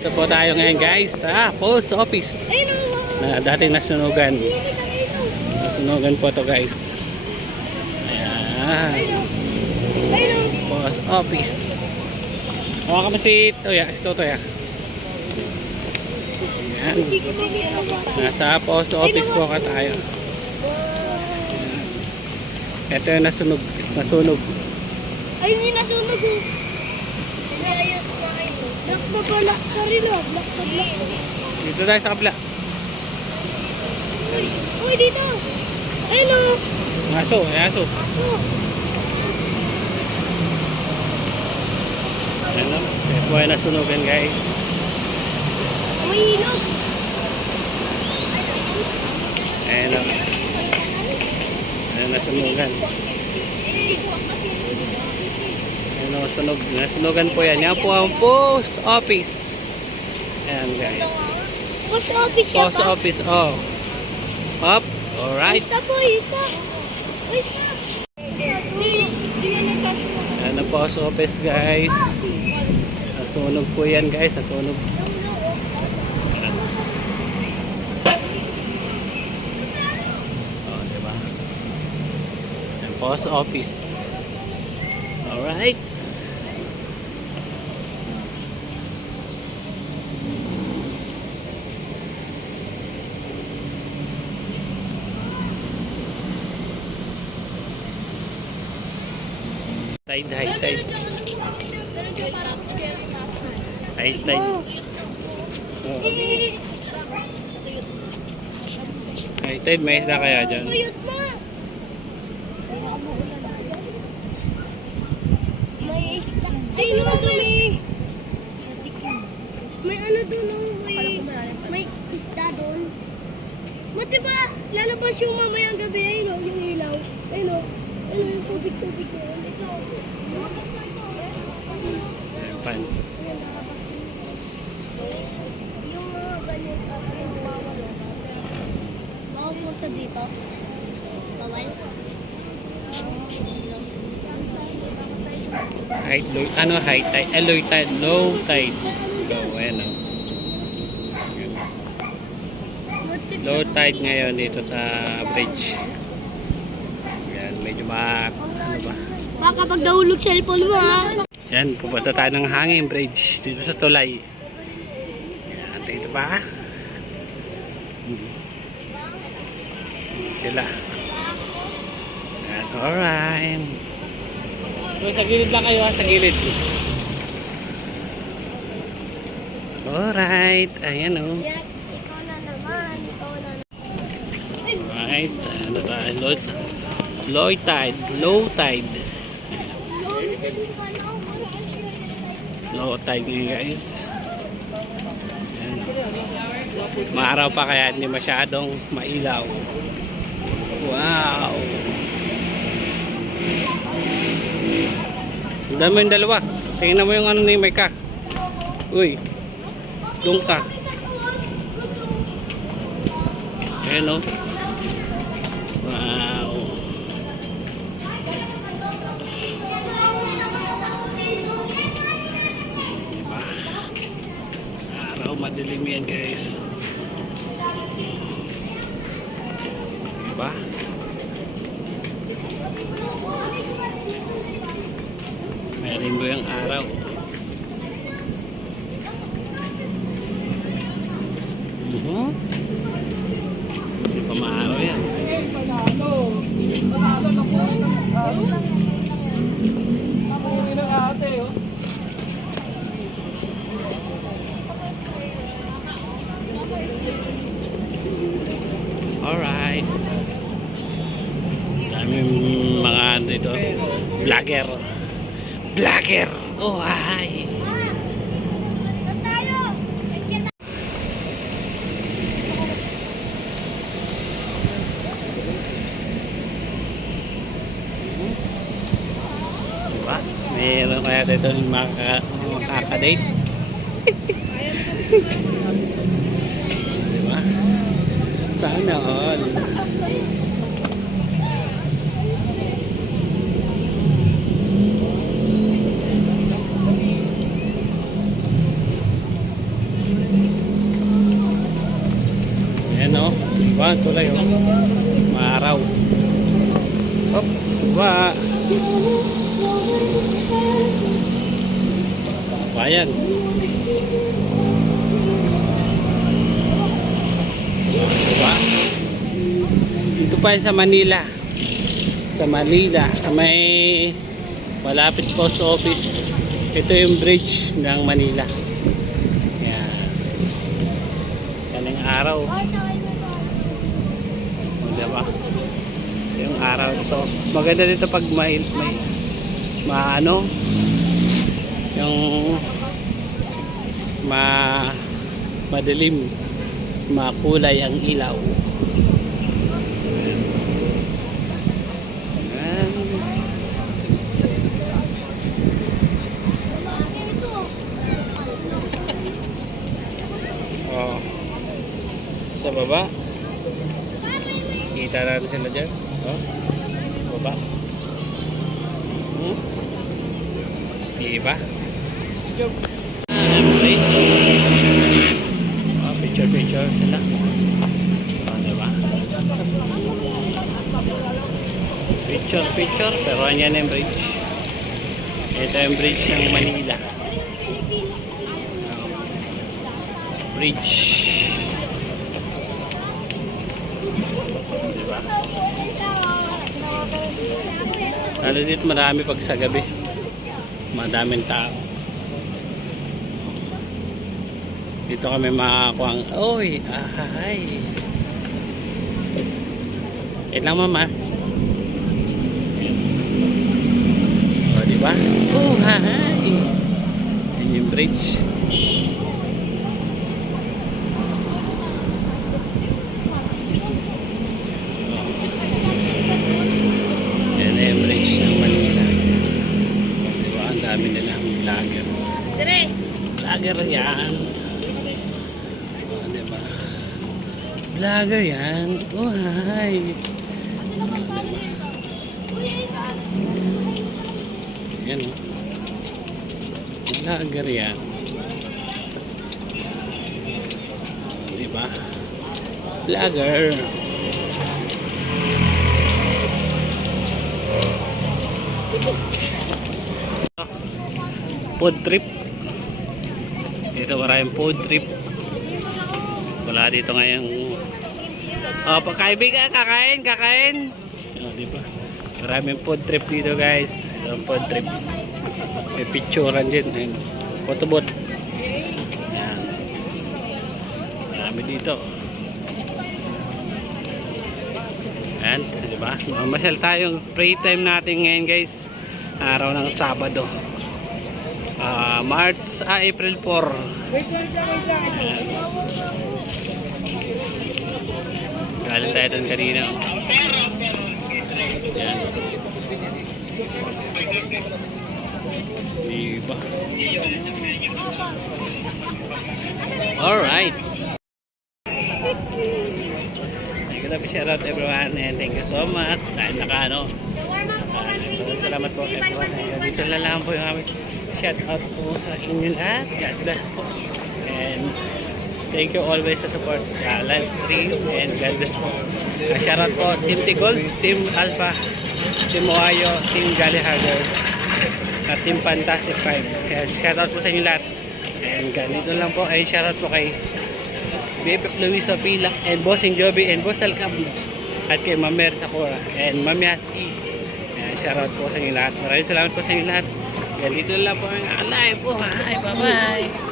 Dito po tayo ngayon guys sa post office na dating nasunugan. Nasunugan po to guys. Ayan. Post office. Hawa ka mo si Toya. Si Totoya. Ayan. Nasa post office po ka tayo. Ito yung nasunog. Ay, hindi nasunog oh. Inayos na kayo. Black na pala. Karilo. Black na black. Dito tayo sa kabla. Uy, dito. Ayun oh. Aso. Ako. Ayan o. Ito po ay nasunugan guys. May ilog. Ayan o. Ayan nasunugan. Ayan o, nasunugan po yan. Yan po ang post office. Ayan guys. Post office yan Post office, oh. Up, alright. Isa po, isa. Isa. Ayan ang post office guys. Nasunog po yan guys, nasunog. Ayan. Oh, diba? Ayan, post office. Alright. High tide. High tide. Oh. High tide, may isda kaya dyan? Tuyot mo. May isda. Ay, no, dumi. May ano doon, oh. May isda doon. Mati ba, lalabas yung mamayang gabi, ay no, yung ilaw. Ay no, yung tubig na yun. Ayan, pants. Yung mga ganyan yung mawawala. Bawal punta dito. Bawal. High tide, low tide, low tide. Low, ayan o. Low tide ngayon dito sa bridge. Ayan, medyo ano ba? Baka pag nahulog cellphone mo ha. Yan, pupunta tayo ng hanging bridge dito sa tulay. Yan, dito ba? Sila. Yan, alright. So, sa gilid lang kayo ha, sa gilid. Alright, ayan o. Yes, ikaw na naman. Alright, ano tayo? Low tide. Low tide ngayon guys. Ayan. Maaraw pa kaya hindi masyadong mailaw. Wow. Sundan mo yung dalawa. Tingnan mo yung ano ni Micah. Uy. Doon ka. Ayan o. Wow. Diba? Araw madilim yan guys. Diba? Meron mo yung araw. Hindi pa maaraw yan. Alright. Daming mga ano dito. Vlogger. Oh, hi. Diba? Meron kaya dito yung makaka-date. Diba? Sana all. Ayan o. Diba? Tulay o. Maaraw. Hop. Diba? Bayan. Diba? Dito pa sa Manila. Sa Manila. Sa may malapit post office. Ito yung bridge ng Manila. Yan. Kaling araw. O, diba? Yung araw ito. Maganda dito pag may maano yung madilim, makulay ang ilaw. Ayan. Oh. Sa baba. Kita natin sila dyan. Oh. Baba. Diba? Oh, picture sila. Oh, diba? Picture. Pero yan yung bridge. Ito yung bridge ng Manila. Bridge. Diba? Lalo dito marami pag sa gabi. Madaming tao. Dito kami makakuha ang oy, ahay. Wait lang mama. O, diba? Oh, ahay. Yan yung bridge. Yan na yung bridge ng Manila. Diba? Ang dami nilang vlogger. Vlogger yan. Vlogger yan. Oh, hi. Yan. Vlogger yan. Diba? Vlogger. Food trip. Dito maraming food trip. Wala dito ngayong kaibigan, kakain. Oh, di ba? Maraming food trip dito, guys. Food trip. May picturean din. Ayan. Photobooth. Ayan. Marami dito. Ayan, di ba? Masyal tayong free time natin ngayon, guys. Araw ng Sabado. April 4. Ayan. Galing tayo doon kanina. Yan. Diba? Alright. Good up, shout out everyone and thank you so much. Dahil nakaano. Salamat po everyone. Dito na lang po yung aming shout out po sa inyo lahat. God bless po. And thank you always sa support live stream and God bless po. Shout out po Team Tigols, Team Alpha, Team Oayo, Team Jolly Harder, at Team Fantastic 5. Shout out po sa inyo lahat. And ganito lang po ay shout out po kay BFF Luis Opila and Bossing Joby and Boss Alcab at kay Mamer Sakura and Mamias E. Shout out po sa inyo lahat. Maraming salamat po sa inyo lahat. Ganito lang po ang live po. Bye bye.